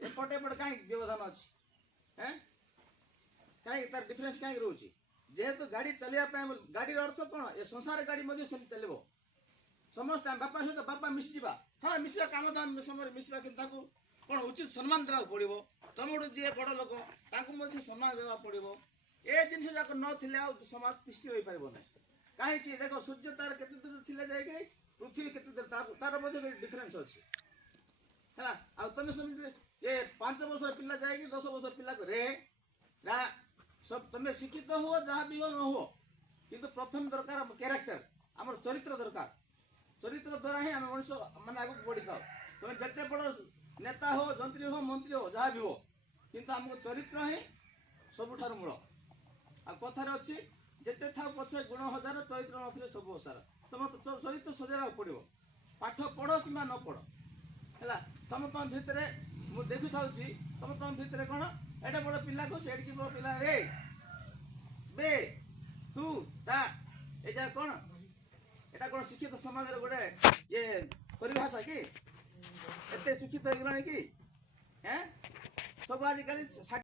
एपटे एपटे कहीं व्यवधान अच्छी हैं कहीं तार डिफरेन्स कहीं रोचे जेहेतु गाड़ी चलने गाड़ी अर्थ कौन ए संसार गाड़ी चलो समस्त बापा सहित बापा मिशिजा हाँ मिसवा कम तो समय मिसवा कि कौन उचित सम्मान देवा पड़ो तुम जी बड़ लोक सम्मान देवा पड़ो ए जिन जाक न समाज तिष्टि हो पार ना कहीं देख सूर्य तार केते दूर थी जाए पृथ्वी केते दूर तार डिफरेन्स अच्छी है आ तुम समझ ये 5 वर्ष पिला जाए 10 वर्ष पिला रे ना सब तुम शिक्षित हुआ जहाँ भी हो न हो किंतु प्रथम दरकार कैरेक्टर आम चरित्र दरकार चरित्र द्वारा ही आम मनुष्य माने आगे बढ़ी था तुम जिते बड़ नेता हो जंत्री हो मंत्री हो जहाँ भी हो किंतु आमको चरित्र ही सबुठार मूल आ कथार अच्छी जिते था पछे गुण हजार चरित्र नथिले सब ओसार तुम चरित्र सजाइबा पड़ो पाठ पढ़ कि न पढ़ है तुम भितर मुझे देखु था तुम भितर कौन एडे बड़ पिला को से बड़ पिला रे बे तू ता ए जा कौन एटा कौन शिक्षित समाज गोटे ये परिभाषा कि एते शिक्षित हो गलानी कि हैं सब आजिकल